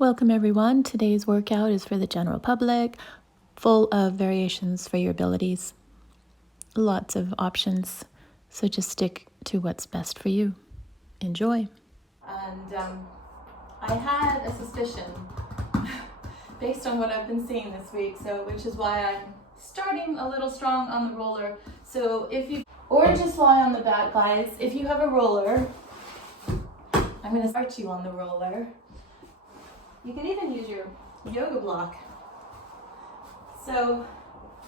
Welcome everyone. Today's workout is for the general public, full of variations for your abilities. Lots of options, so just stick to what's best for you. Enjoy. And I had a suspicion based on what I've been seeing this week, which is why I'm starting a little strong on the roller. So or just lie on the back, guys. If you have a roller, I'm going to start you on the roller. You can even use your yoga block. So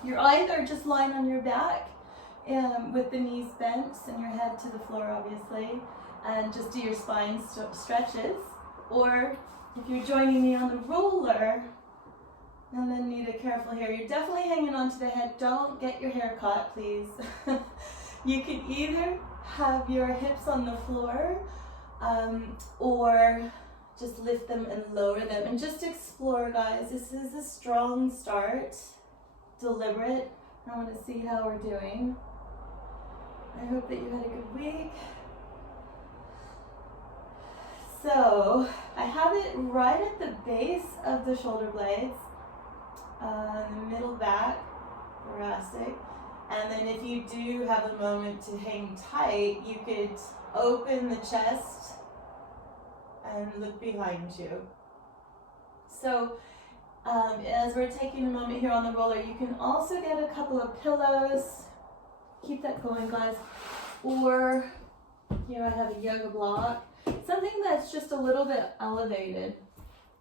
you're either just lying on your back with the knees bent and your head to the floor, obviously, and just do your spine stretches. Or if you're joining me on the roller, and then need a careful here, you're definitely hanging onto the head. Don't get your hair caught, please. You can either have your hips on the floor or just lift them and lower them, and just explore, guys. This is a strong start, deliberate. I want to see how we're doing. I hope that you had a good week. So I have it right at the base of the shoulder blades, the middle back, thoracic. And then if you do have a moment to hang tight, you could open the chest and look behind you. So as we're taking a moment here on the roller, you can also get a couple of pillows. Keep that going, guys. Or here I have a yoga block, something that's just a little bit elevated.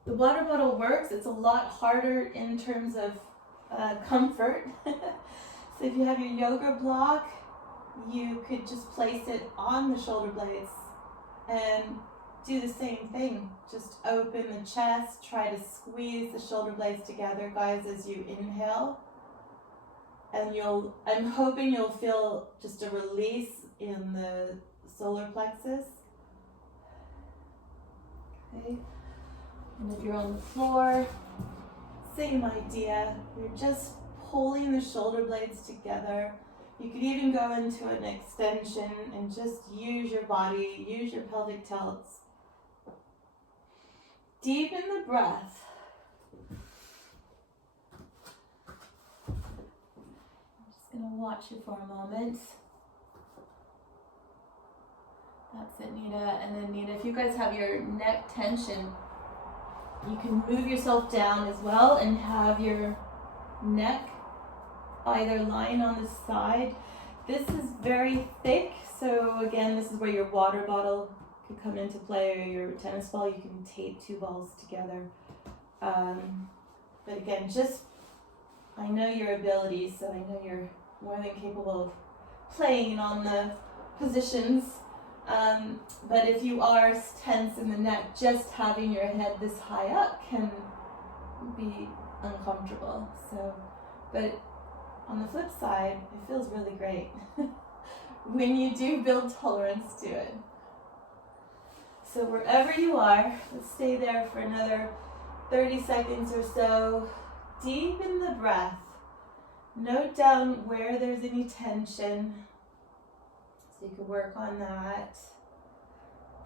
The water bottle works. It's a lot harder in terms of comfort. So if you have your yoga block, you could just place it on the shoulder blades and do the same thing. Just open the chest, try to squeeze the shoulder blades together, guys, as you inhale. And I'm hoping you'll feel just a release in the solar plexus. Okay. And if you're on the floor, same idea. You're just pulling the shoulder blades together. You could even go into an extension and just use your body, use your pelvic tilts. Deepen the breath. I'm just going to watch you for a moment. That's it, Nita. And then Nita, if you guys have your neck tension, you can move yourself down as well and have your neck either lying on the side. This is very thick, so again, this is where your water bottle could come into play, or your tennis ball. You can tape two balls together. But again, I know your abilities, so I know you're more than capable of playing on the positions. But if you are tense in the neck, just having your head this high up can be uncomfortable. But on the flip side, it feels really great when you do build tolerance to it. So wherever you are, let's stay there for another 30 seconds or so. Deepen the breath. Note down where there's any tension, so you can work on that.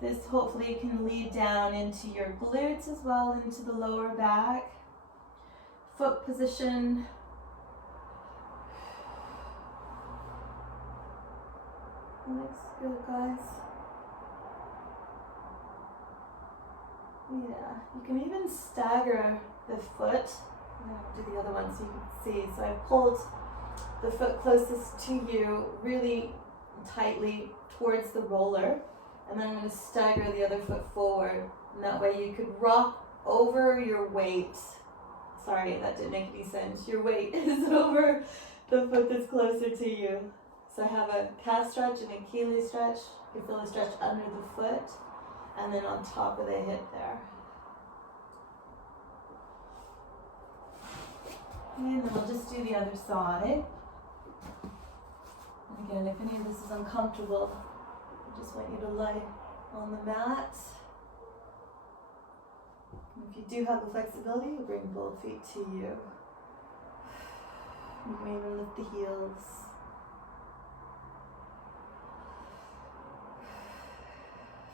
This hopefully can lead down into your glutes as well, into the lower back. Foot position. Looks good, guys. Yeah, you can even stagger the foot. I'm going to do the other one so you can see. So I pulled the foot closest to you really tightly towards the roller, and then I'm going to stagger the other foot forward, and that way you could rock over your weight. Sorry, that didn't make any sense. Your weight is over the foot that's closer to you. So I have a calf stretch and a Achilles stretch. You can feel the stretch under the foot, and then on top of the hip there. And then I'll just do the other side. And again, if any of this is uncomfortable, I just want you to lie on the mat. And if you do have the flexibility, you bring both feet to you. You may even lift the heels.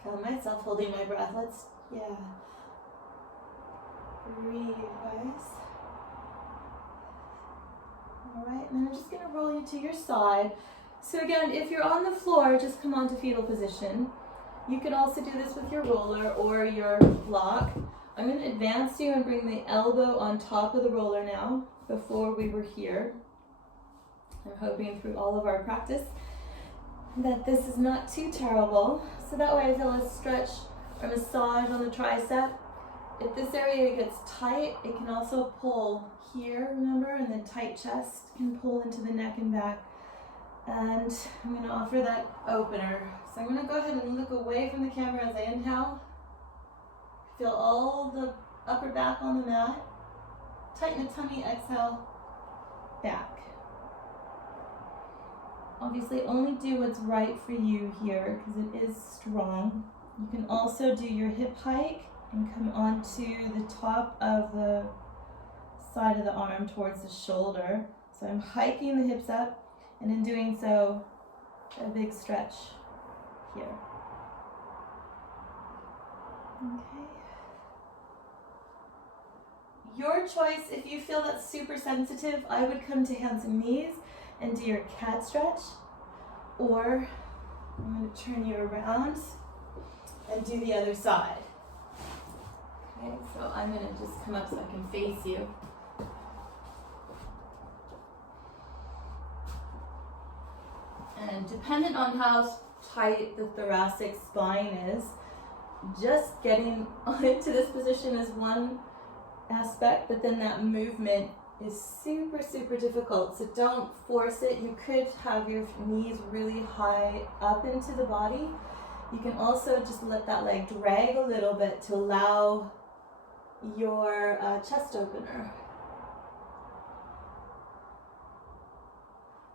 Found myself holding my breath. Breathe, guys. All right, and then I'm just gonna roll you to your side. So again, if you're on the floor, just come onto fetal position. You could also do this with your roller or your block. I'm going to advance you and bring the elbow on top of the roller now. Before we were here, I'm hoping through all of our practice that this is not too terrible. So that way I feel a stretch or massage on the tricep. If this area gets tight, it can also pull here, remember, and then tight chest can pull into the neck and back. And I'm going to offer that opener. So I'm going to go ahead and look away from the camera as I inhale. Feel all the upper back on the mat. Tighten the tummy, exhale, back. Obviously only do what's right for you here because it is strong. You can also do your hip hike and come onto the top of the side of the arm towards the shoulder. So I'm hiking the hips up. And in doing so, a big stretch here. Okay. Your choice, if you feel that's super sensitive, I would come to hands and knees and do your cat stretch. Or I'm going to turn you around and do the other side. Okay, so I'm going to just come up so I can face you. And dependent on how tight the thoracic spine is, just getting into this position is one aspect, but then that movement is super, super difficult. So don't force it. You could have your knees really high up into the body. You can also just let that leg drag a little bit to allow your chest opener.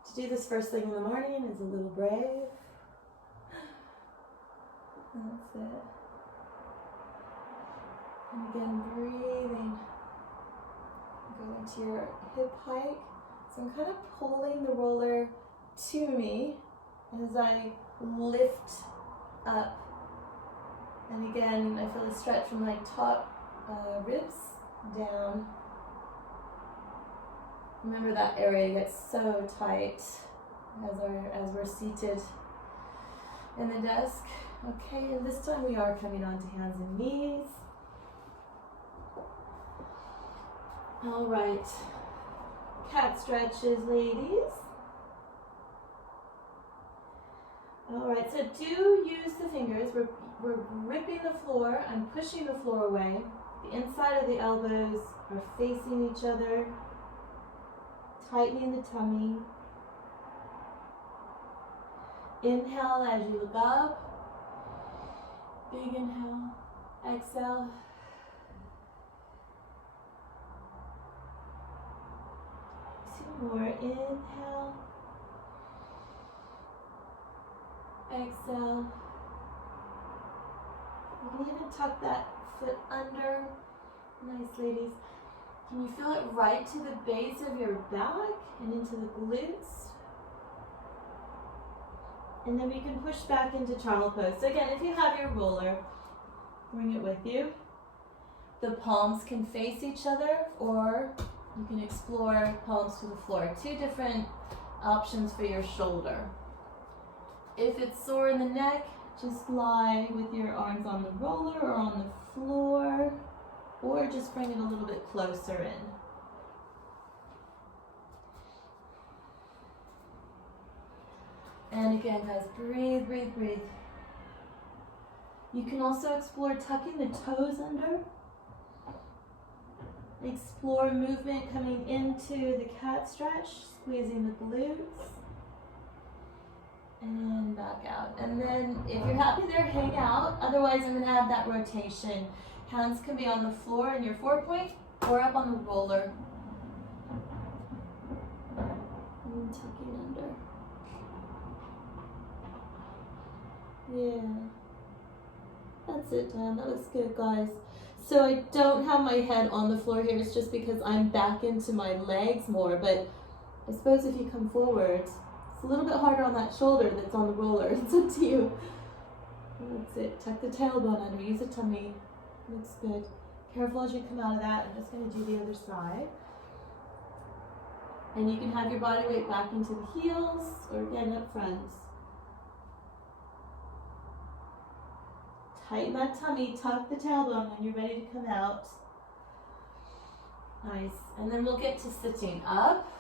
To do this first thing in the morning is a little brave. That's it. And again, breathing. Go into your hip hike. So I'm kind of pulling the roller to me as I lift up. And again, I feel a stretch from my top ribs down. Remember that area gets so tight as we're seated in the desk. Okay, and this time we are coming onto hands and knees. All right, cat stretches, ladies. All right, so do use the fingers. We're gripping the floor. I'm pushing the floor away. The inside of the elbows are facing each other. Tightening the tummy. Inhale as you look up. Big inhale. Exhale. Two more. Inhale. Exhale. You can even tuck that foot under. Nice, ladies. Can you feel it right to the base of your back and into the glutes? And then we can push back into child pose. So again, if you have your roller, bring it with you. The palms can face each other, or you can explore palms to the floor. Two different options for your shoulder. If it's sore in the neck, just lie with your arms on the roller or on the floor. Or just bring it a little bit closer in. And again, guys, breathe, breathe, breathe. You can also explore tucking the toes under. Explore movement coming into the cat stretch, squeezing the glutes. And back out. And then if you're happy there, hang out. Otherwise, I'm going to add that rotation. Hands can be on the floor in your 4-point or up on the roller. And tucking under. Yeah. That's it, Dan. That looks good, guys. So I don't have my head on the floor here. It's just because I'm back into my legs more. But I suppose if you come forward, it's a little bit harder on that shoulder that's on the roller. It's up to you. That's it. Tuck the tailbone under. Use the tummy. Looks good. Careful as you come out of that. I'm just going to do the other side. And you can have your body weight back into the heels or again up front. Tighten that tummy, tuck the tailbone when you're ready to come out. Nice. And then we'll get to sitting up,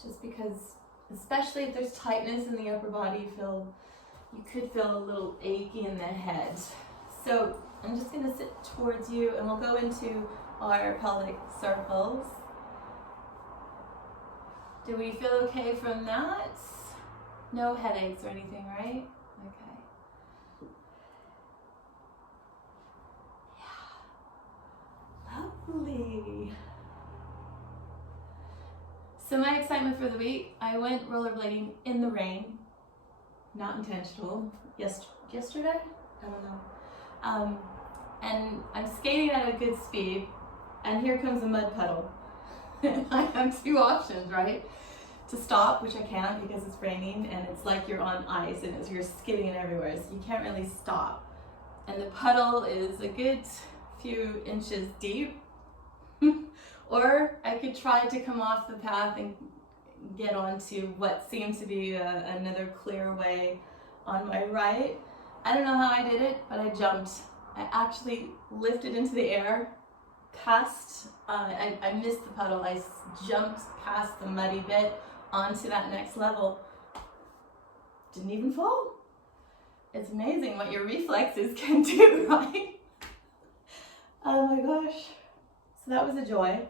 just because, especially if there's tightness in the upper body, you could feel a little achy in the head. So I'm just going to sit towards you and we'll go into our pelvic circles. Do we feel okay from that? No headaches or anything, right? Okay. Yeah. Lovely. So my excitement for the week, I went rollerblading in the rain. Not intentional. Yesterday? I don't know. And I'm skating at a good speed, and here comes a mud puddle. I have two options, right? To stop, which I can't because it's raining and it's like you're on ice and you're skidding everywhere, so you can't really stop. And the puddle is a good few inches deep. Or I could try to come off the path and get onto what seemed to be another clear way on my right. I don't know how I did it, but I jumped. I actually lifted into the air, past, I missed the puddle. I jumped past the muddy bit onto that next level. Didn't even fall. It's amazing what your reflexes can do, right? Oh my gosh. So that was a joy.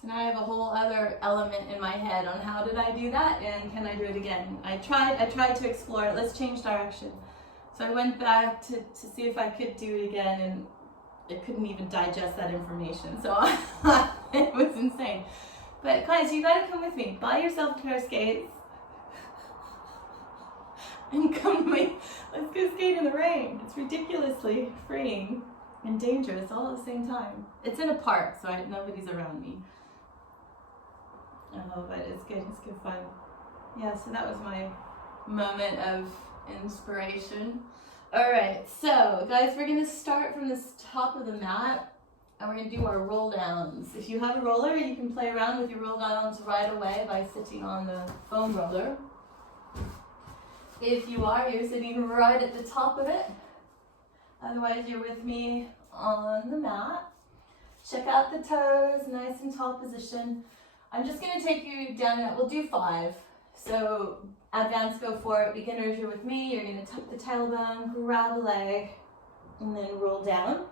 So now I have a whole other element in my head on how did I do that and can I do it again? I tried to explore it. Let's change direction. So I went back to see if I could do it again, and I couldn't even digest that information. So it was insane. But guys, you gotta come with me. Buy yourself a pair of skates and come with me. Let's go skate in the rain. It's ridiculously freeing and dangerous all at the same time. It's in a park, so nobody's around me. Oh, but it's good fun. Yeah, so that was my moment of inspiration. All right, so guys, we're gonna start from this top of the mat and we're gonna do our roll downs. If you have a roller, you can play around with your roll downs right away by sitting on the foam roller. If you're sitting right at the top of it. Otherwise, you're with me on the mat. Check out the toes, nice and tall position. I'm just gonna take you down, we'll do 5. So advanced, go for it. Beginners, you're with me. You're gonna tuck the tailbone, grab a leg, and then roll down.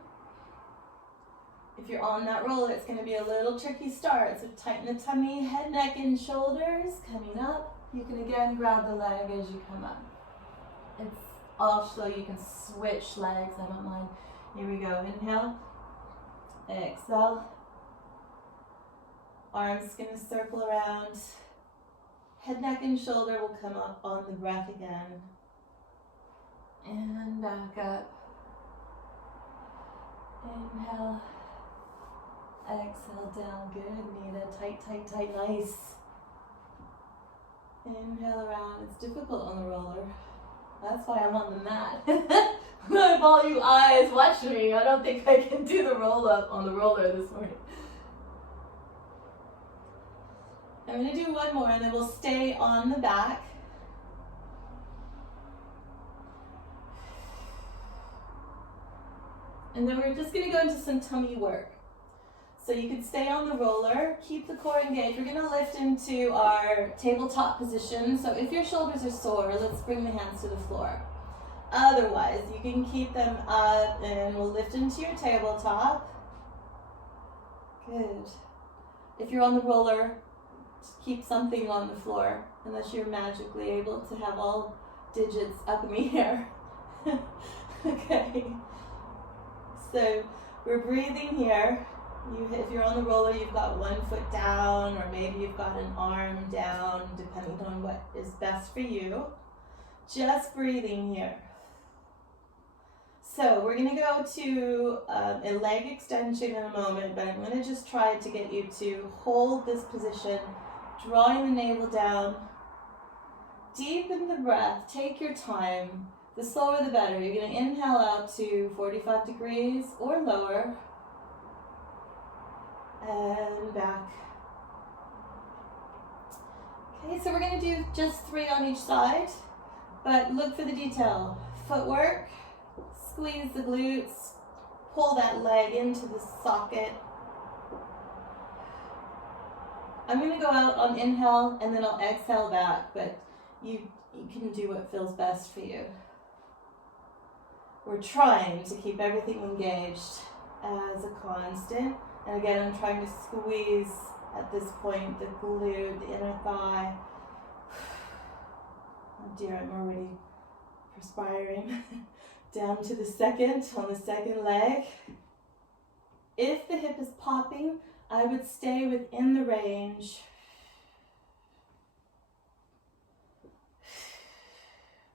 If you're on that roller, it's gonna be a little tricky start. So tighten the tummy, head, neck, and shoulders. Coming up, you can again grab the leg as you come up. It's also, you can switch legs, I don't mind. Here we go, inhale, exhale. Arms gonna circle around. Head, neck, and shoulder will come up on the breath again. And back up. Inhale. Exhale down. Good, Nita. Tight, tight, tight. Nice. Inhale around. It's difficult on the roller. That's why I'm on the mat. I have all you eyes watching me. I don't think I can do the roll up on the roller this morning. I'm going to do one more and then we'll stay on the back. And then we're just going to go into some tummy work. So you can stay on the roller, keep the core engaged. We're going to lift into our tabletop position. So if your shoulders are sore, let's bring the hands to the floor. Otherwise, you can keep them up and we'll lift into your tabletop. Good. If you're on the roller, just keep something on the floor unless you're magically able to have all digits up in the air. Okay. So we're breathing here. If you're on the roller, you've got one foot down, or maybe you've got an arm down, depending on what is best for you. Just breathing here. So we're going to go to a leg extension in a moment, but I'm going to just try to get you to hold this position, drawing the navel down. Deepen the breath. Take your time. The slower the better. You're going to inhale out to 45 degrees or lower. and back. Okay, so we're going to do just 3 on each side, but look for the detail. Footwork, squeeze the glutes, pull that leg into the socket. I'm going to go out on inhale and then I'll exhale back, but you can do what feels best for you. We're trying to keep everything engaged as a constant. And again, I'm trying to squeeze at this point the glute, the inner thigh. Oh dear, I'm already perspiring. Down to the second, on the second leg. If the hip is popping, I would stay within the range.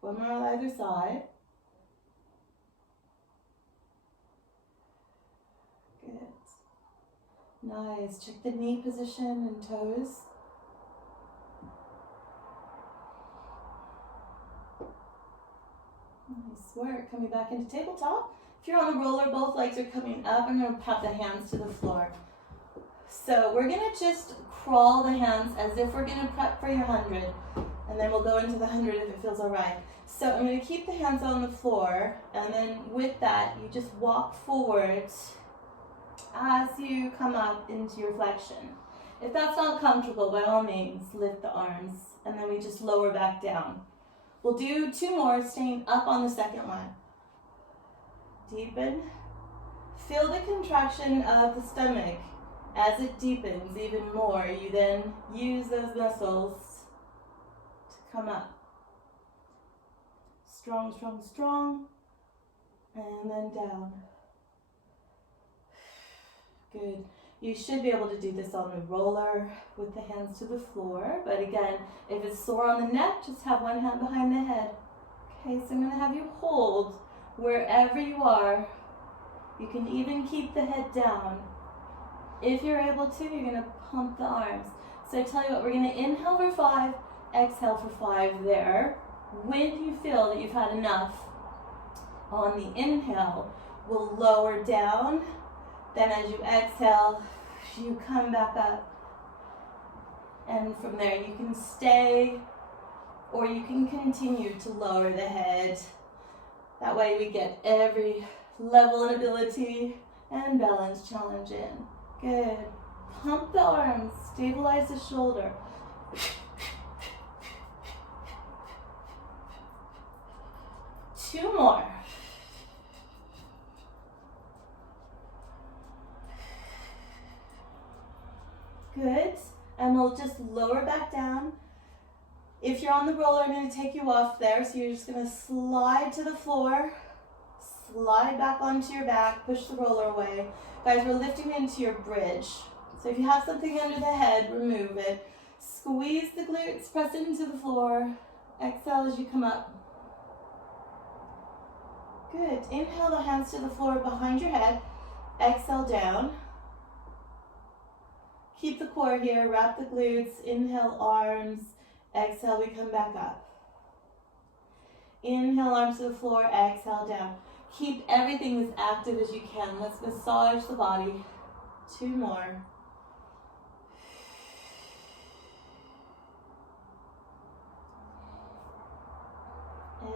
One more on either side. Good. Nice. Check the knee position and toes. Nice work. Coming back into tabletop. If you're on the roller, both legs are coming up. I'm going to pop the hands to the floor. So we're going to just crawl the hands as if we're going to prep for your 100. And then we'll go into the 100 if it feels all right. So I'm going to keep the hands on the floor. And then with that, you just walk forward as you come up into your flexion. If that's not comfortable, by all means, lift the arms. And then we just lower back down. We'll do 2 more, staying up on the second one. Deepen. Feel the contraction of the stomach. As it deepens even more, you then use those muscles to come up. Strong, strong, strong. And then down. Good. You should be able to do this on the roller with the hands to the floor. But again, if it's sore on the neck, just have one hand behind the head. Okay, so I'm going to have you hold wherever you are. You can even keep the head down. If you're able to, you're going to pump the arms. So I tell you what, we're going to inhale for 5, exhale for 5 there. When you feel that you've had enough on the inhale, we'll lower down. Then as you exhale, you come back up. And from there you can stay or you can continue to lower the head. That way we get every level and ability and balance challenge in. Good. Pump the arms, stabilize the shoulder. 2 more. Good. And we'll just lower back down. If you're on the roller, I'm going to take you off there. So you're just going to slide to the floor, slide back onto your back, push the roller away. Guys, we're lifting into your bridge. So if you have something under the head, remove it. Squeeze the glutes, press it into the floor. Exhale as you come up. Good. Inhale the hands to the floor behind your head. Exhale down. Keep the core here, wrap the glutes, inhale arms, exhale, we come back up. Inhale arms to the floor, exhale down. Keep everything as active as you can. Let's massage the body. 2 more.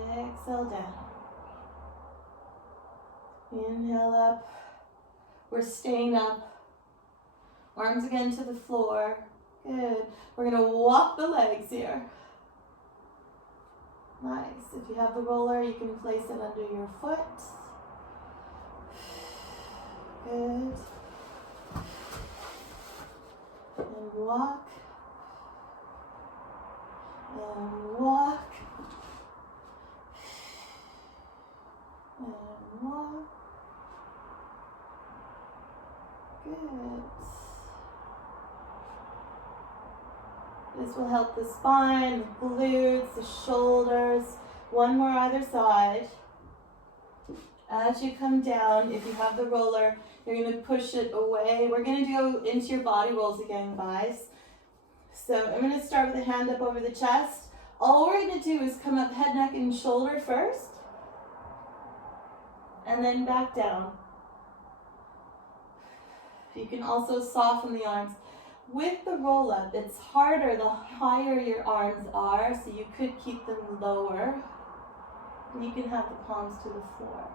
Exhale down. Inhale up. We're staying up. Arms again to the floor. Good. We're going to walk the legs here. Nice. If you have the roller, you can place it under your foot. Good. And walk. And walk. And walk. Good. This will help the spine, the glutes, the shoulders. 1 more either side. As you come down, if you have the roller, you're going to push it away. We're going to go into your body rolls again, guys. So I'm going to start with a hand up over the chest. All we're going to do is come up head, neck, and shoulder first. And then back down. You can also soften the arms. With the roll up, it's harder the higher your arms are, so you could keep them lower. And you can have the palms to the floor.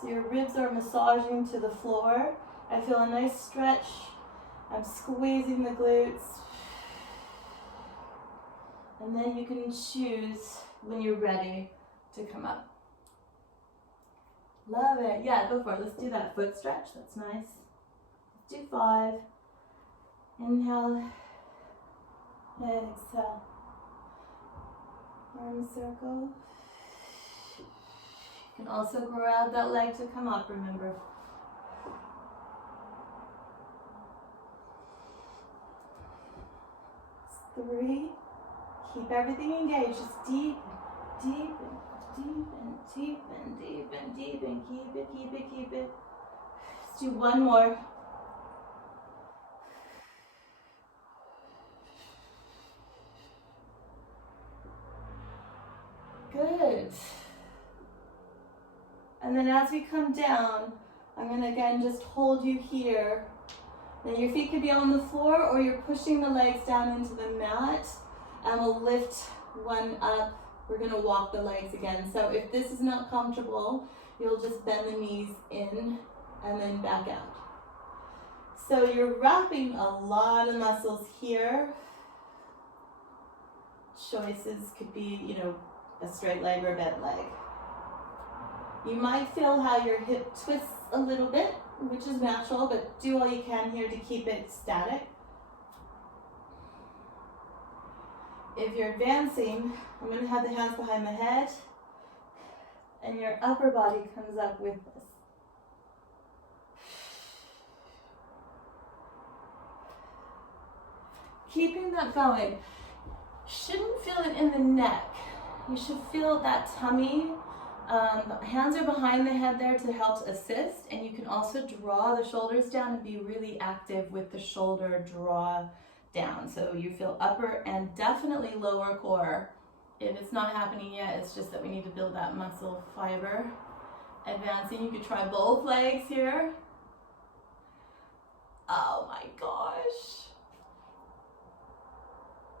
So your ribs are massaging to the floor. I feel a nice stretch. I'm squeezing the glutes. And then you can choose when you're ready to come up. Love it. Yeah, go for it. Let's do that foot stretch. That's nice. Let's do 5. Inhale. Exhale. Arm circle. You can also grab that leg to come up, remember. It's 3. Keep everything engaged. Just deepen, deepen, deepen, deepen, deepen, deepen. Keep it, keep it, keep it. Let's do one more. Good. And then as we come down, I'm going to again just hold you here. Now your feet could be on the floor or you're pushing the legs down into the mat. And we'll lift one up. We're going to walk the legs again. So if this is not comfortable, you'll just bend the knees in and then back out. So you're wrapping a lot of muscles here. Choices could be, a straight leg or a bent leg. You might feel how your hip twists a little bit, which is natural, but do all you can here to keep it static. If you're advancing, I'm going to have the hands behind the head, and your upper body comes up with this. Keeping that going. Shouldn't feel it in the neck. You should feel that tummy. Hands are behind the head there to help assist, and you can also draw the shoulders down and be really active with the shoulder draw down. So you feel upper and definitely lower core. If it's not happening yet, it's just that we need to build that muscle fiber. Advancing, you could try both legs here. Oh my gosh.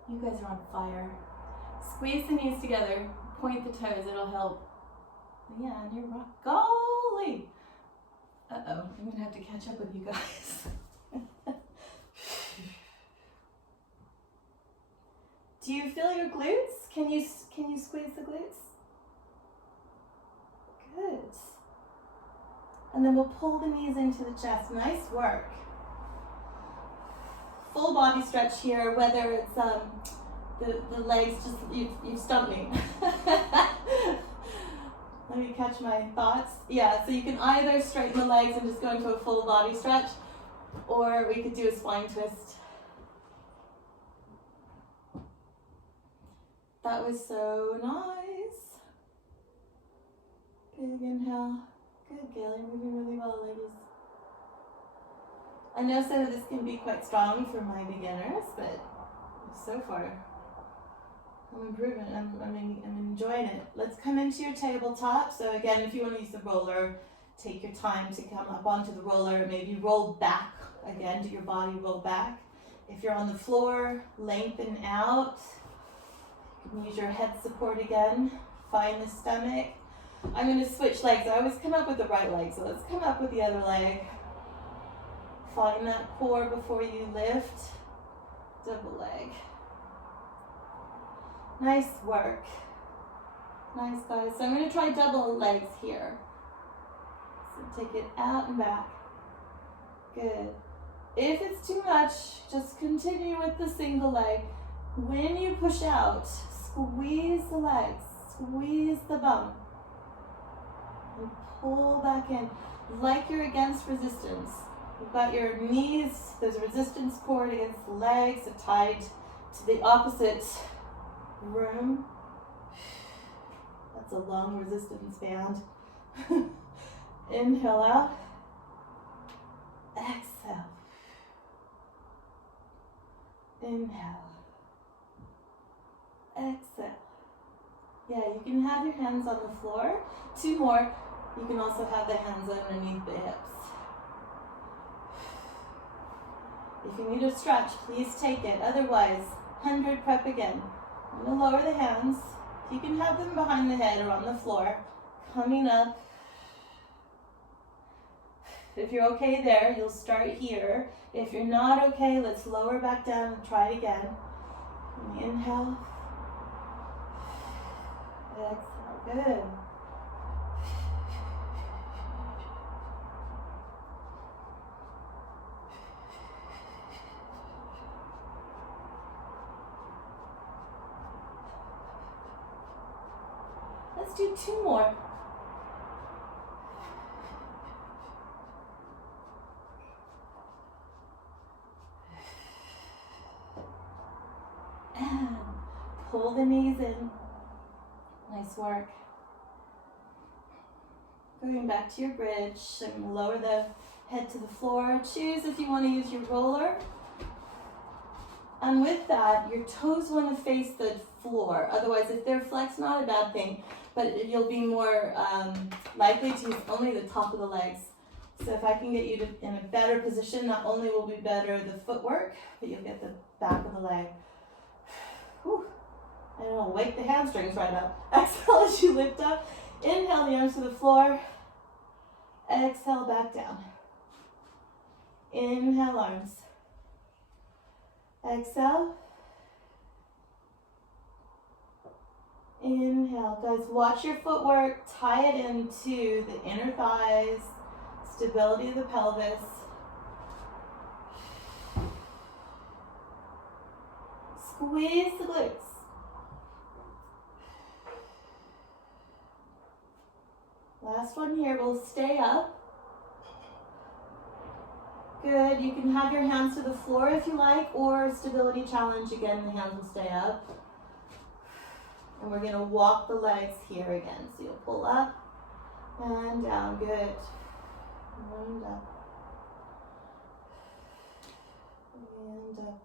You guys are on fire. Squeeze the knees together, point the toes, it'll help. Yeah, and you're rock. Golly! Uh-oh, I'm gonna have to catch up with you guys. Do you feel your glutes? Can you squeeze the glutes? Good. And then we'll pull the knees into the chest. Nice work. Full body stretch here, whether it's the legs, just you've stumped me. Let me catch my thoughts. Yeah, so you can either straighten the legs and just go into a full body stretch, or we could do a spine twist. That was so nice. Big inhale. Good, Gail, you're moving really well, ladies. I know some of this can be quite strong for my beginners, but so far, I'm improving. I'm enjoying it. Let's come into your tabletop. So again, if you want to use the roller, take your time to come up onto the roller. Maybe roll back again. Do your body roll back. If you're on the floor, lengthen out. You can use your head support again. Find the stomach. I'm going to switch legs. I always come up with the right leg, so let's come up with the other leg. Find that core before you lift. Double leg. Nice work. Nice, guys. So I'm going to try double legs here. So take it out and back. Good. If it's too much, just continue with the single leg. When you push out, squeeze the legs, squeeze the bum, and pull back in like you're against resistance. You've got your knees, there's a resistance cord against the legs, tied to the opposite room. That's a long resistance band. Inhale out. Exhale. Inhale. Exhale. Yeah, you can have your hands on the floor. 2 more. You can also have the hands underneath the hips. If you need a stretch, please take it. Otherwise, 100 prep again. I'm going to lower the hands. You can have them behind the head or on the floor. Coming up. If you're okay there, you'll start here. If you're not okay, let's lower back down and try it again. Inhale. Exhale. Good. Let's do 2 more. And pull the knees in. Nice work. Going back to your bridge, and lower the head to the floor. Choose if you want to use your roller. And with that, your toes want to face the floor. Otherwise, if they're flexed, not a bad thing, but you'll be more likely to use only the top of the legs. So if I can get you in a better position, not only will be better the footwork, but you'll get the back of the leg. Whew. And it'll wake the hamstrings right up. Exhale as you lift up. Inhale the arms to the floor. Exhale back down. Inhale arms. Exhale. Inhale. Guys, watch your footwork. Tie it into the inner thighs. Stability of the pelvis. Squeeze the glutes. Last one here. We'll stay up. Good. You can have your hands to the floor if you like, or stability challenge. Again, the hands will stay up. And we're going to walk the legs here again. So you'll pull up and down. Good. And up. And up.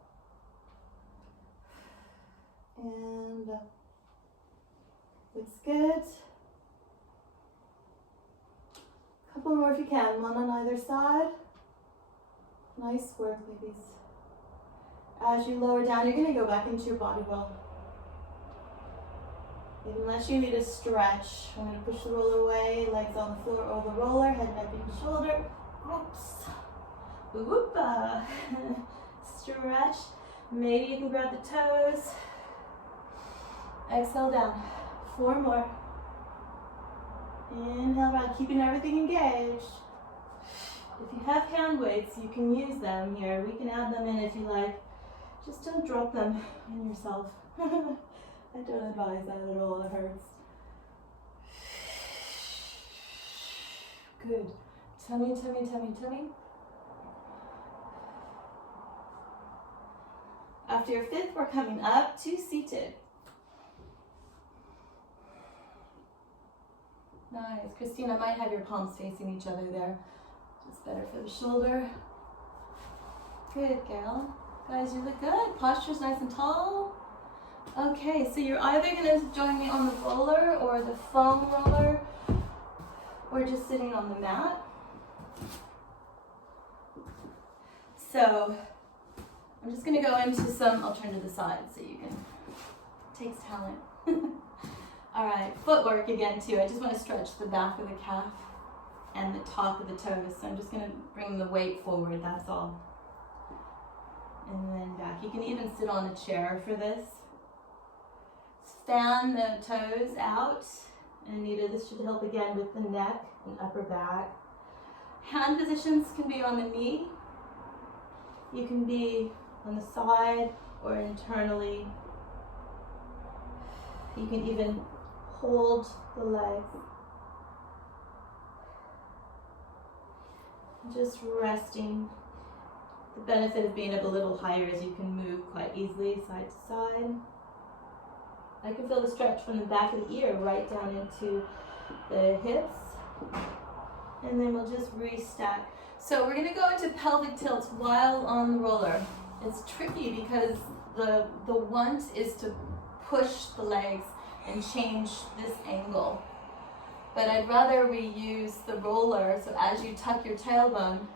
And up. Looks good. Couple more if you can. One on either side. Nice work, ladies. As you lower down, you're going to go back into your body roll. Unless you need a stretch, I'm going to push the roller away, legs on the floor or the roller, head, neck, and shoulder. Oops. Whoop. Stretch. Maybe you can grab the toes. Exhale down. 4 more. Inhale around, keeping everything engaged. If you have hand weights, you can use them here. We can add them in if you like. Just don't drop them on yourself. I don't advise that at all, it hurts. Good. Tummy, tummy, tummy, tummy. After your 5th, we're coming up to seated. Nice. Christina, might have your palms facing each other there. It's better for the shoulder. Good, gal. Guys, you look good. Posture's nice and tall. Okay, so you're either going to join me on the roller or the foam roller, or just sitting on the mat. So I'm just going to go into some, I'll turn to the side so you can, takes talent. All right, footwork again too. I just want to stretch the back of the calf and the top of the toes. So I'm just going to bring the weight forward, that's all. And then back. You can even sit on a chair for this. Fan the toes out. And Anita, this should help again with the neck and upper back. Hand positions can be on the knee. You can be on the side or internally. You can even hold the legs. Just resting. The benefit of being up a little higher is you can move quite easily side to side. I can feel the stretch from the back of the ear right down into the hips. And then we'll just restack. So we're going to go into pelvic tilts while on the roller. It's tricky because the want is to push the legs and change this angle. But I'd rather we use the roller, so as you tuck your tailbone,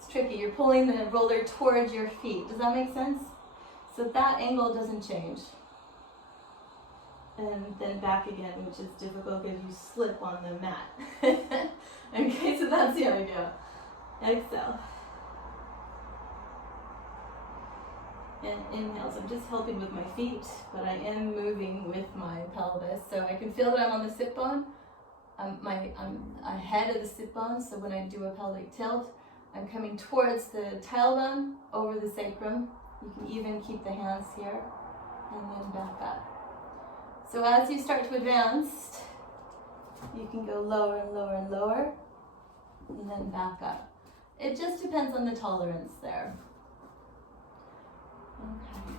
It's tricky. You're pulling the roller towards your feet. Does that make sense? So that angle doesn't change. And then back again, which is difficult because you slip on the mat. Okay, so that's the idea. Exhale. And inhale. So I'm just helping with my feet, but I am moving with my pelvis. So I can feel that I'm on the sit bone. I'm ahead of the sit bone, so when I do a pelvic tilt, I'm coming towards the tailbone over the sacrum. You can even keep the hands here and then back up. So as you start to advance, you can go lower and lower and lower, and then back up. It just depends on the tolerance there. Okay.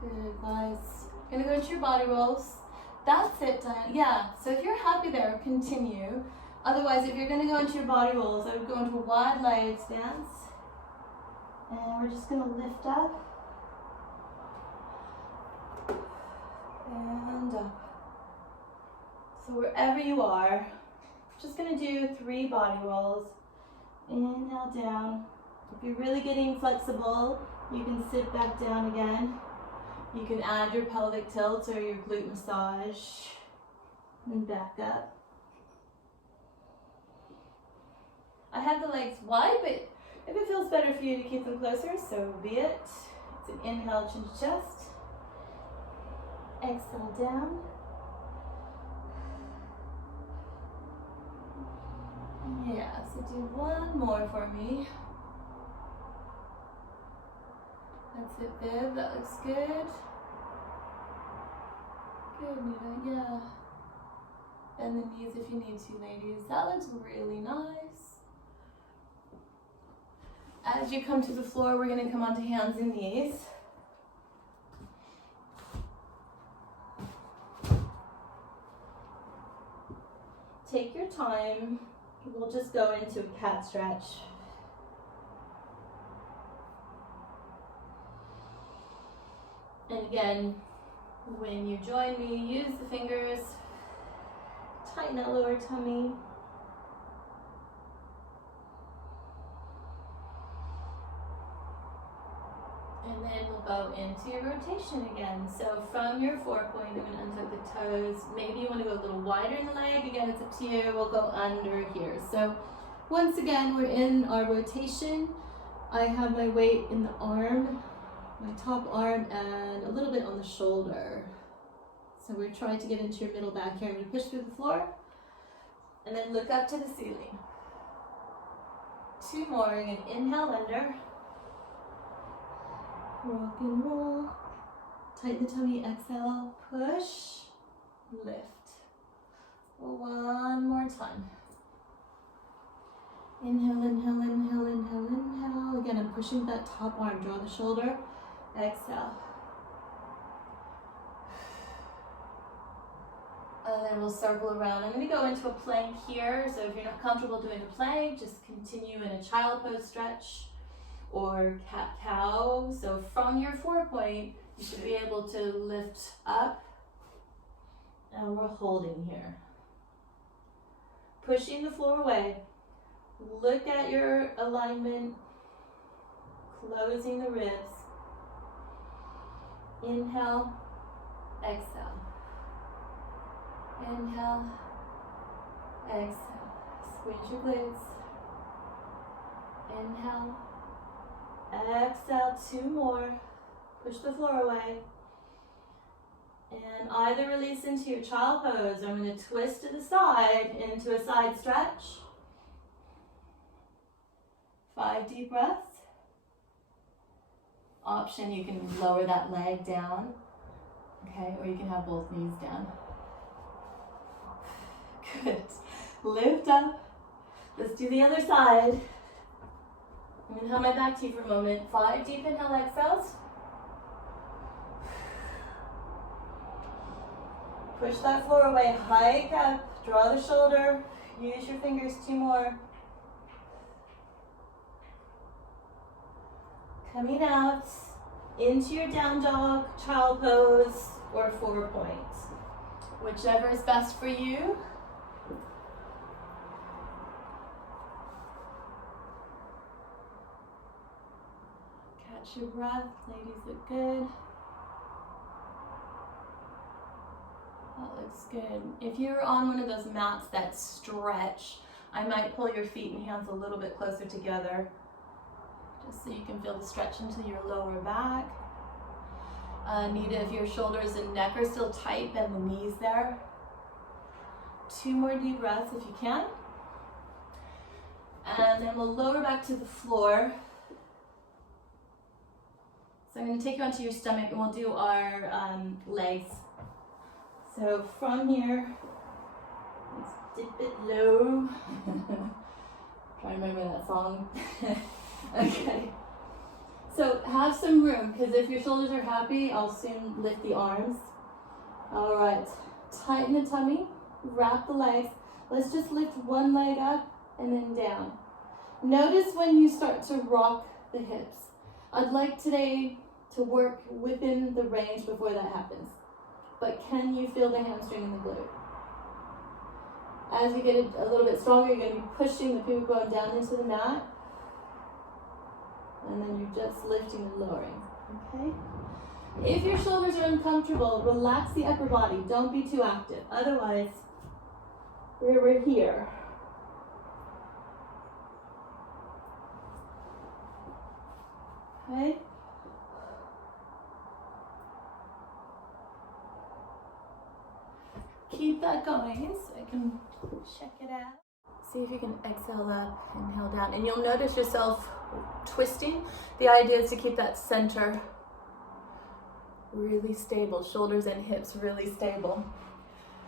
Good, guys. Gonna go into your body rolls. That's it, Diane. Yeah, so if you're happy there, continue. Otherwise, if you're gonna go into your body rolls, I would go into a wide leg stance. And we're just gonna lift up. And up. So wherever you are, just gonna do 3 body rolls. Inhale down. If you're really getting flexible, you can sit back down again. You can add your pelvic tilt or your glute massage and back up. I have the legs wide, but if it feels better for you to keep them closer, so be it. It's an inhale, chin to chest. Exhale down. Yeah, so do one more for me. That's it, Viv. That looks good. Good, Nina. Yeah. Bend the knees if you need to, ladies. That looks really nice. As you come to the floor, we're going to come onto hands and knees. Take your time. We'll just go into a cat stretch. And again, when you join me, use the fingers, tighten that lower tummy. And then we'll go into your rotation again. So from your 4-point, I'm going to untuck the toes. Maybe you want to go a little wider in the leg. Again, it's up to you. We'll go under here. So once again, we're in our rotation. I have my weight in the arm, my top arm, and a little bit on the shoulder. So we're trying to get into your middle back here. I'm going to push through the floor and then look up to the ceiling. 2 more. You're going to inhale under. Rock and roll. Tighten the tummy. Exhale. Push. Lift. 1 more time. Inhale, inhale, inhale, inhale, inhale. Again, I'm pushing that top arm. Draw the shoulder. Exhale. And then we'll circle around. I'm going to go into a plank here. So if you're not comfortable doing a plank, just continue in a child pose stretch or cat-cow. So from your 4-point, you should be able to lift up. And we're holding here. Pushing the floor away. Look at your alignment. Closing the ribs. Inhale, exhale. Inhale, exhale. Squeeze your glutes. Inhale, exhale. 2 more. Push the floor away. And either release into your child pose, or I'm going to twist to the side into a side stretch. 5 deep breaths. Option, you can lower that leg down, okay, or you can have both knees down. Good. Lift up. Let's do the other side. I'm going to hold my back to you for a moment. 5 deep inhale, exhales. Push that floor away, hike up, draw the shoulder, use your fingers. 2 more. Coming out into your down dog, child pose, or 4-point. Whichever is best for you. Catch your breath. Ladies, look good. That looks good. If you're on one of those mats that stretch, I might pull your feet and hands a little bit closer together, just so you can feel the stretch into your lower back. Nita, if your shoulders and neck are still tight, bend the knees there. 2 more deep breaths if you can. And then we'll lower back to the floor. So I'm going to take you onto your stomach and we'll do our legs. So from here, let's dip it low. Try to remember that song. Okay. So have some room, because if your shoulders are happy, I'll soon lift the arms. All right. Tighten the tummy, wrap the legs. Let's just lift one leg up and then down. Notice when you start to rock the hips. I'd like today to work within the range before that happens. But can you feel the hamstring and the glute? As you get a little bit stronger, you're going to be pushing the pubic bone down into the mat. And then you're just lifting and lowering, okay? If your shoulders are uncomfortable, relax the upper body. Don't be too active. Otherwise, we're here. Okay? Keep that going so I can check it out. See if you can exhale up, inhale down. And you'll notice yourself twisting. The idea is to keep that center really stable, shoulders and hips really stable.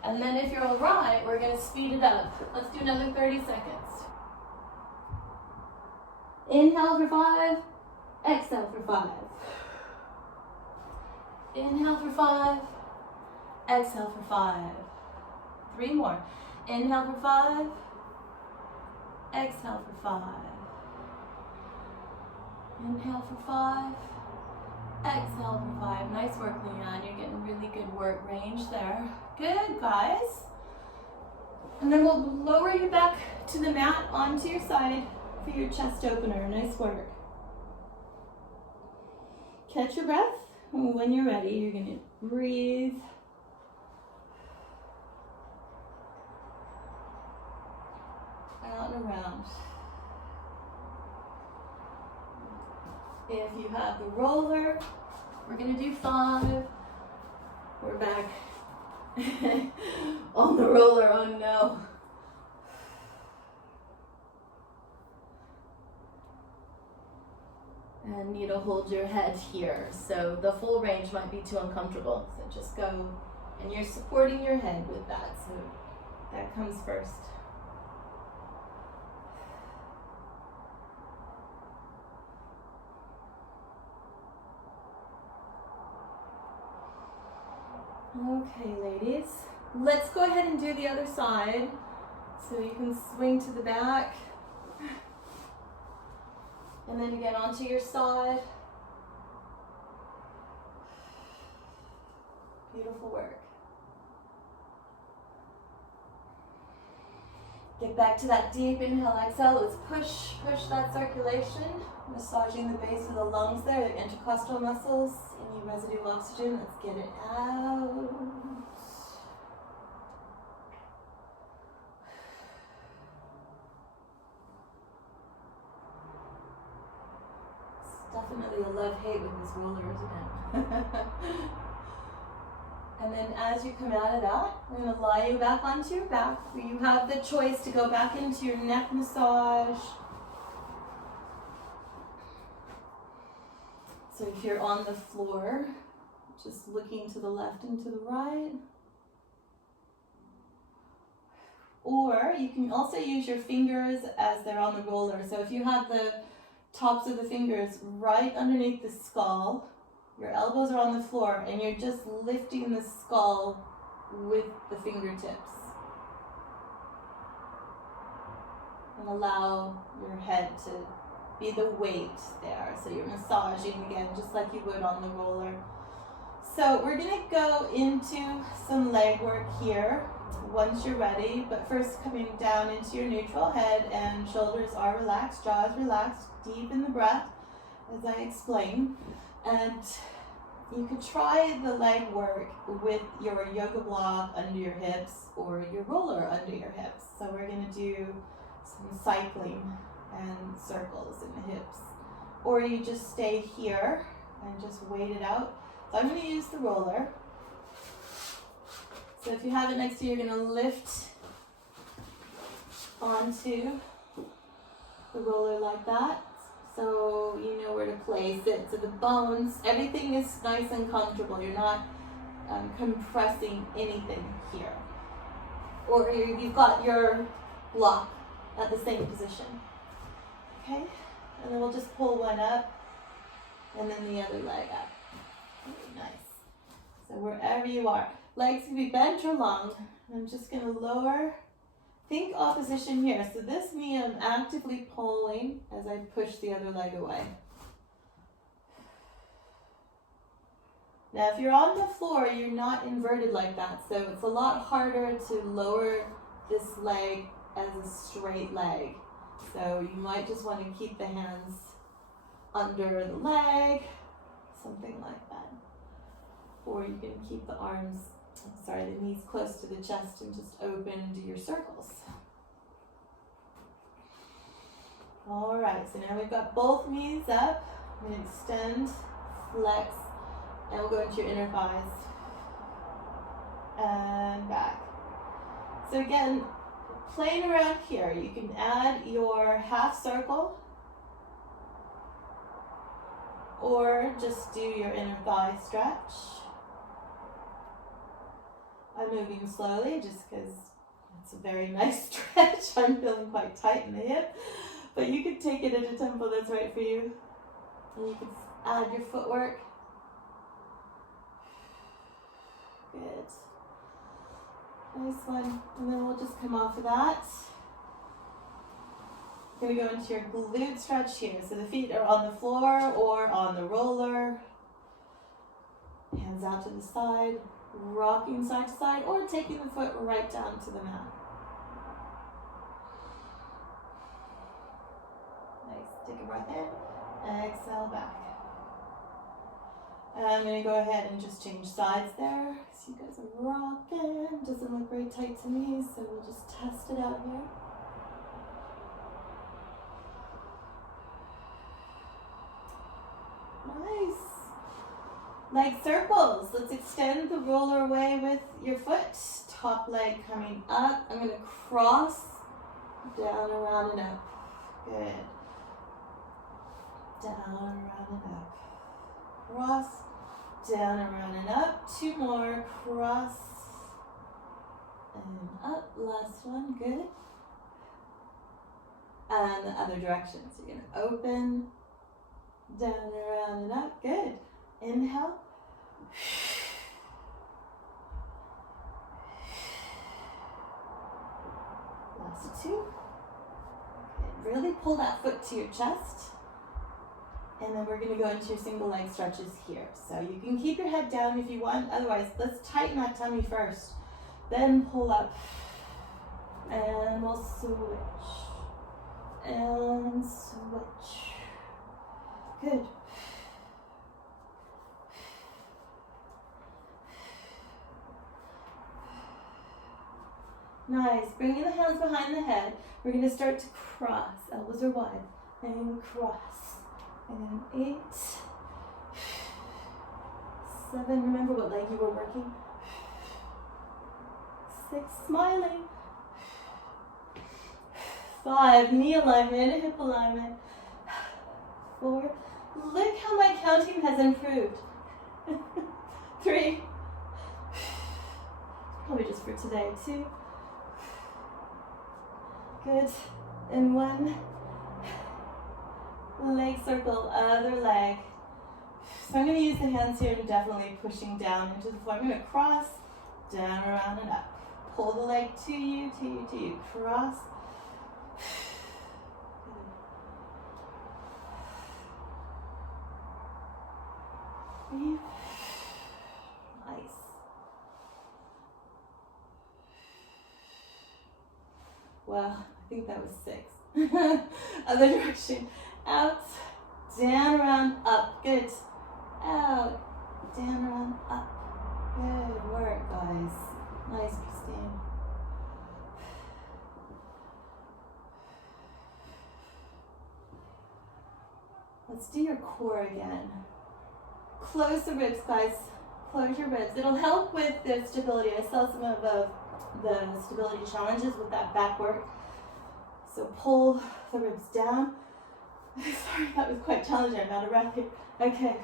And then if you're all right, we're going to speed it up. Let's do another 30 seconds. Inhale for 5, exhale for 5. Inhale for 5, exhale for 5. 3 more. Inhale for 5, exhale for 5. Inhale for 5, exhale for 5. Nice work, Leanne. You're getting really good work range there. Good, guys. And then we'll lower you back to the mat onto your side for your chest opener. Nice work. Catch your breath. And when you're ready, you're going to breathe. Out and around. If you have the roller, we're going to do 5. We're back on the roller. Oh no. And need to hold your head here. So the full range might be too uncomfortable. So just go, and you're supporting your head with that. So that comes first. Okay, ladies, let's go ahead and do the other side. So you can swing to the back. And then again onto your side. Beautiful work. Get back to that deep inhale, exhale. Let's push that circulation. Massaging the base of the lungs there, the intercostal muscles. Any residual oxygen, let's get it out. It's definitely a love-hate with this roller, isn't it? And then as you come out of that, I'm going to lie you back onto your back. You have the choice to go back into your neck massage. So if you're on the floor, just looking to the left and to the right. Or you can also use your fingers as they're on the roller. So if you have the tops of the fingers right underneath the skull, your elbows are on the floor, and you're just lifting the skull with the fingertips. And allow your head to be the weight there. So you're massaging again, just like you would on the roller. So we're gonna go into some leg work here once you're ready, but first coming down into your neutral, head and shoulders are relaxed, jaws relaxed, deep in the breath. as I explained. And you could try the leg work with your yoga block under your hips or your roller under your hips. So we're going to do some cycling and circles in the hips. Or you just stay here and just wait it out. So I'm going to use the roller. So if you have it next to you, you're going to lift onto the roller like that. So you know where to place it. So the bones, everything is nice and comfortable. You're not compressing anything here. Or you've got your block at the same position. Okay? And then we'll just pull one up and then the other leg up. Okay, nice. So wherever you are. Legs can be bent or long. I'm just going to lower. Think opposition here. So this knee I'm actively pulling as I push the other leg away. Now if you're on the floor, you're not inverted like that. So it's a lot harder to lower this leg as a straight leg. So you might just want to keep the hands under the leg, something like that. Or you can keep the arms, the knees close to the chest and just open and do your circles. All right, so now we've got both knees up. I'm going to extend, flex, and we'll go into your inner thighs. And back. So again, playing around here, you can add your half circle or just do your inner thigh stretch. I'm moving slowly just because it's a very nice stretch. I'm feeling quite tight in the hip, but you can take it at a tempo that's right for you. And you can add your footwork. Good. Nice one. And then we'll just come off of that. We're going to go into your glute stretch here. So the feet are on the floor or on the roller. Hands out to the side. Rocking side to side or taking the foot right down to the mat. Nice. Take a breath in. Exhale back. And I'm going to go ahead and just change sides there. So you guys are rocking. Doesn't look very tight to me, so we'll just test it out here. Nice. Leg circles. Let's extend the roller away with your foot. Top leg coming up. I'm going to cross, down, around, and up. Good. Down, around, and up. Cross, down, around, and up. Two more. Cross, and up. Last one. Good. And the other direction. So you're going to open, down, around, and up. Good. Inhale. Last two. Okay. Really pull that foot to your chest. And then we're going to go into your single leg stretches here. So you can keep your head down if you want. Otherwise, let's tighten that tummy first. Then pull up. And we'll switch. And switch. Good. Nice. Bringing the hands behind the head. We're going to start to cross. Elbows are wide. And cross. And 8. 7. Remember what leg you were working. 6. Smiling. 5. Knee alignment. Hip alignment. 4. Look how my counting has improved. 3. Probably just for today. 2. Good. And 1. Leg circle, other leg. So I'm going to use the hands here and definitely pushing down into the floor. I'm going to cross, down, around, and up. Pull the leg to you, to you, to you. Cross. Nice. Well, I think that was 6. Other direction. Out, down, around, Good. Out. Down, around, up. Good work, guys. Nice, Christine. Let's do your core again. Close the ribs, guys. Close your ribs. It'll help with the stability. I saw some of the stability challenges with that back work. So pull the ribs down. Sorry, that was quite challenging. I'm out of breath here. Okay.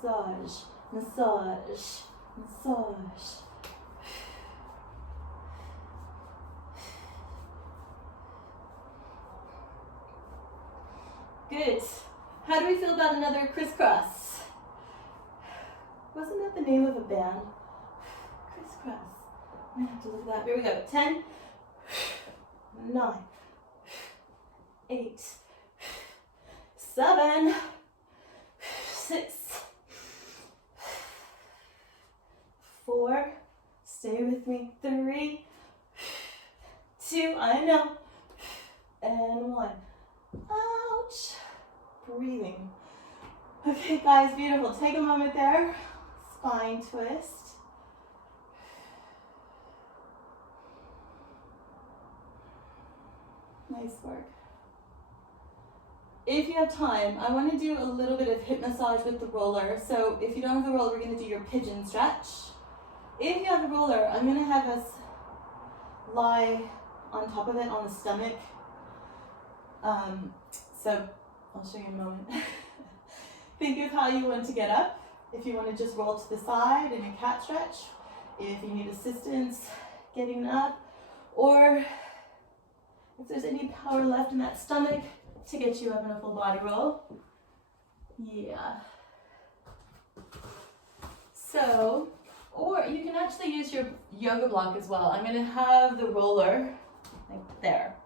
Massage, massage, massage. Good. How do we feel about another crisscross? Wasn't that the name of a band? Crisscross. I'm gonna have to look at that. Here we go. 10, 9, 8, 7, 6, 4, stay with me, 3, 2, I know, and 1. Ouch. Breathing. Okay, guys, beautiful. Take a moment there. Spine twist. Nice work. If you have time, I want to do a little bit of hip massage with the roller. So if you don't have the roller, we're going to do your pigeon stretch. If you have the roller, I'm going to have us lie on top of it on the stomach. So I'll show you in a moment. Think of how you want to get up. If you want to just roll to the side in a cat stretch, if you need assistance getting up, or if there's any power left in that stomach to get you up in a full body roll. Yeah. So, or you can actually use your yoga block as well. I'm going to have the roller like there,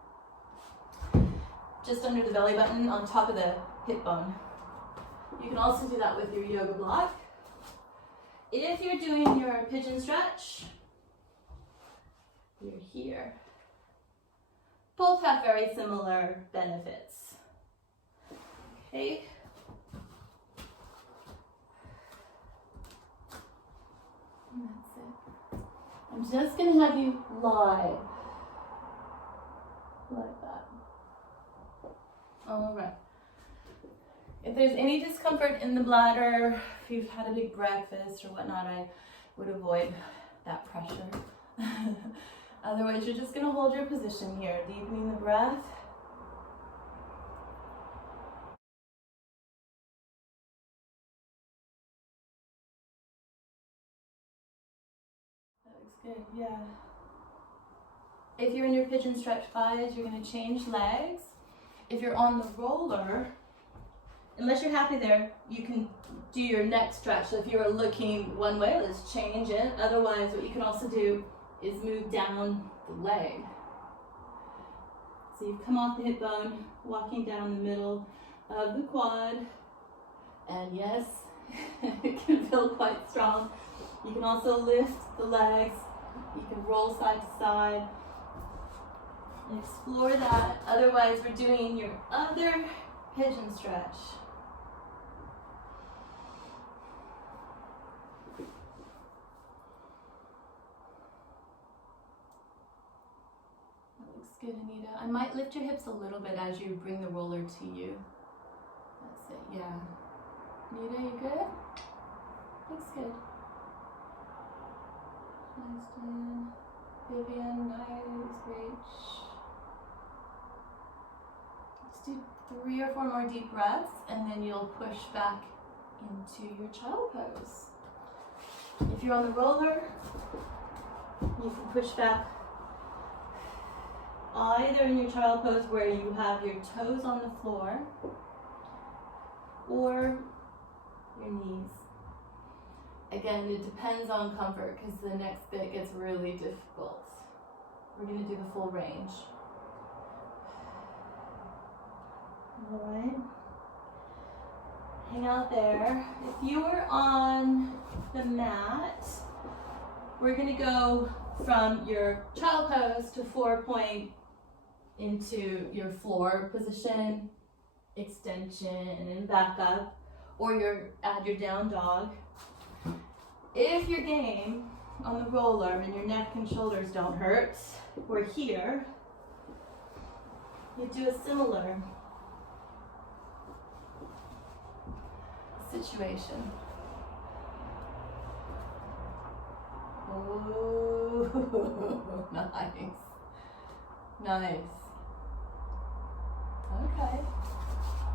just under the belly button on top of the hip bone. You can also do that with your yoga block. If you're doing your pigeon stretch, you're here. Both have very similar benefits. Okay. And that's it. I'm just going to have you lie like that. All right. If there's any discomfort in the bladder, if you've had a big breakfast or whatnot, I would avoid that pressure. Otherwise, you're just going to hold your position here, deepening the breath. That looks good, yeah. If you're in your pigeon stretch, guys, you're going to change legs. If you're on the roller, unless you're happy there, you can do your neck stretch. So if you're looking one way, let's change it. Otherwise, what you can also do is move down the leg. So you've come off the hip bone, walking down the middle of the quad. And yes, it can feel quite strong. You can also lift the legs. You can roll side to side. And explore that. Otherwise, we're doing your other pigeon stretch. Good, Anita. I might lift your hips a little bit as you bring the roller to you. That's it, yeah. Anita, you good? Looks good. Nice, Dan. Vivian, nice, great. Let's do 3 or 4 more deep breaths, and then you'll push back into your child pose. If you're on the roller, you can push back either in your child pose where you have your toes on the floor or your knees. Again, it depends on comfort because the next bit gets really difficult. We're going to do the full range. All right. Hang out there. If you were on the mat, we're going to go from your child pose to 4-point into your floor position, extension, and then back up. or add your down dog. If you're game on the roller and your neck and shoulders don't hurt, we're here. You do a similar situation. Oh, nice. Nice. Okay.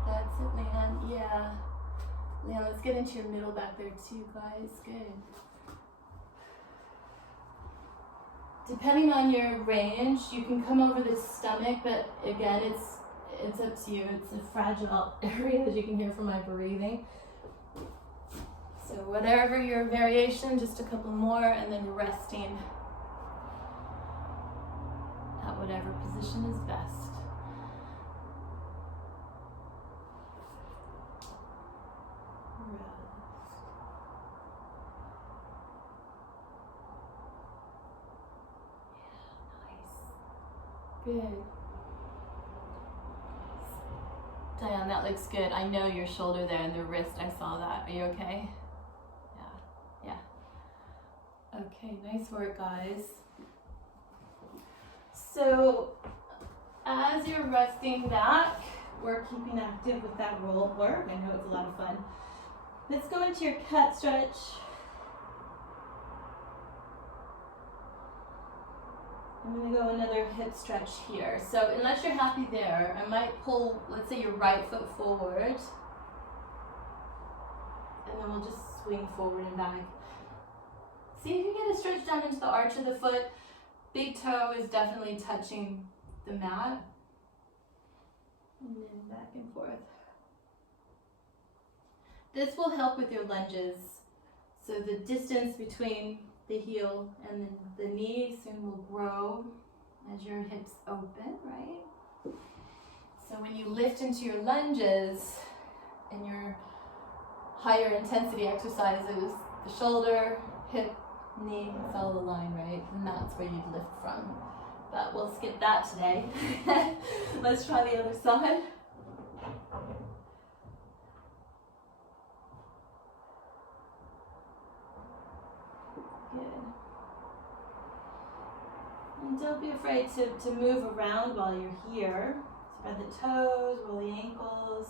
That's it, Leanne. Yeah. Leanne, let's get into your middle back there too, guys. Good. Depending on your range, you can come over the stomach, but again, it's up to you. It's a fragile area, as you can hear from my breathing. So whatever your variation, just a couple more, and then resting at whatever position is best. Good. Diane, that looks good. I know your shoulder there and the wrist, I saw that. Are you okay? Yeah. Okay, nice work, guys. So, as you're resting back, we're keeping active with that roll work. I know it's a lot of fun. Let's go into your cat stretch. I'm going to go another hip stretch here. So unless you're happy there, I might pull, let's say, your right foot forward. And then we'll just swing forward and back. See if you get a stretch down into the arch of the foot. Big toe is definitely touching the mat. And then back and forth. This will help with your lunges. So the distance between the heel and the knee soon will grow as your hips open, right? So when you lift into your lunges and your higher intensity exercises, the shoulder, hip, knee, it's all aligned, right? And that's where you'd lift from. But we'll skip that today. Let's try the other side. Good. And don't be afraid to move around while you're here. Spread the toes, roll the ankles.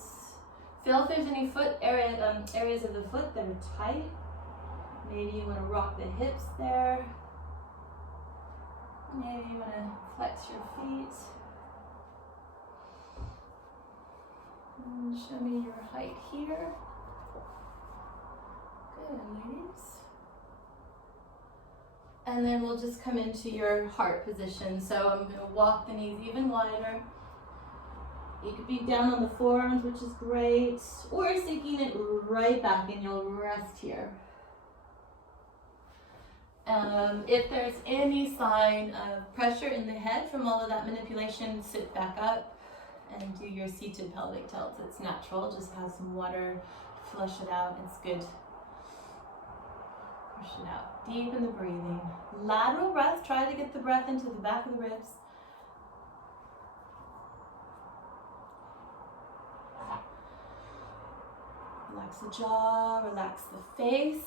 Feel if there's any areas of the foot that are tight. Maybe you want to rock the hips there. Maybe you want to flex your feet. And show me your height here. Good, ladies. And then we'll just come into your heart position. So I'm going to walk the knees even wider. You could be down on the forearms, which is great, or sinking it right back and you'll rest here. If there's any sign of pressure in the head from all of that manipulation, sit back up and do your seated pelvic tilt. It's natural, just have some water, flush it out, it's good. Push it out, deepen the breathing. Lateral breath, try to get the breath into the back of the ribs. Relax the jaw, relax the face.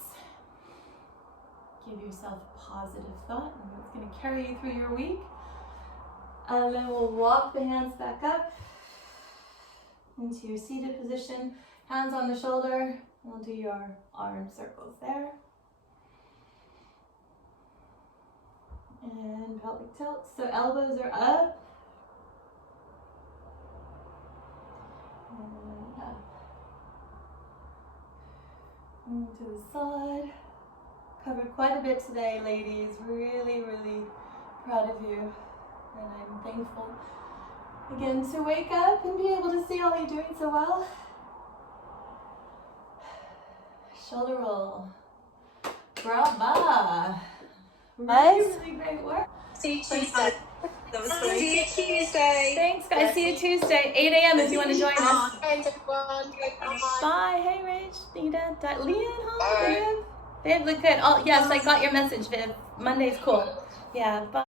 Give yourself a positive thought, and it's going to carry you through your week. And then we'll walk the hands back up into your seated position. Hands on the shoulder. We'll do your arm circles there. And pelvic tilt. So elbows are up. And up. And to the side. Covered quite a bit today, ladies. Really, really proud of you. And I'm thankful again to wake up and be able to see all you doing so well. Shoulder roll. Brava. Really great work. See you Tuesday. That was great. See you Tuesday. Thanks, guys. See you Tuesday, 8 a.m. if you want to join us. Thanks, everyone. Bye. Hey, Rach, Nita, Leanne, hi, Viv. Viv, look good. Oh, yes, I got your message, Viv. Monday's cool. Yeah, bye.